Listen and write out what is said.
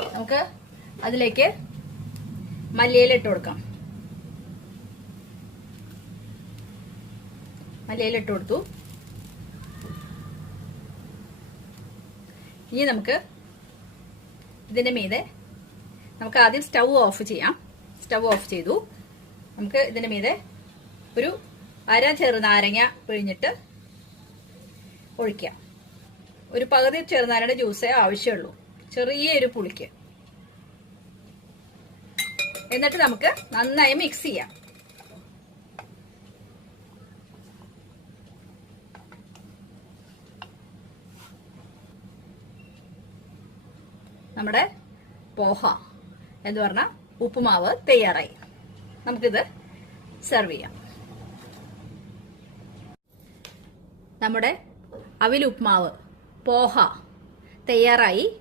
നമുക്ക് അതിലേക്ക് മല്ലിയില ഇട്ട് കൊടുക്കാം. മല്ലിയില ഇട്ട് കൊടുത്തു. ഇനി നമുക്ക് ഇതിന്റെ മീതെ നമുക്ക് ആദ്യം സ്റ്റൗ ഓഫ് ചെയ്യാം. സ്റ്റൗ ഓഫ് ചെയ്തു. നമുക്ക് ഇതിന്റെ മീതെ ഒരു അര ചെറുനാരങ്ങ പിഴിഞ്ഞിട്ട് ഒഴിക്കാം. ഒരു പകുതി ചെറുനാരങ്ങയുടെ ജ്യൂസേ ആവശ്യമുള്ളൂ, ചെറിയൊരു പുളിക്ക്. എന്നിട്ട് നമുക്ക് നന്നായി മിക്സ് ചെയ്യാം. നമ്മുടെ പോഹ എന്ന് പറഞ്ഞ ഉപ്പുമാവ് തയ്യാറായി. നമുക്കിത് സെർവ് ചെയ്യാം. നമ്മുടെ അവിൽ ഉപ്പുമാവ് പോഹ തയ്യാറായി.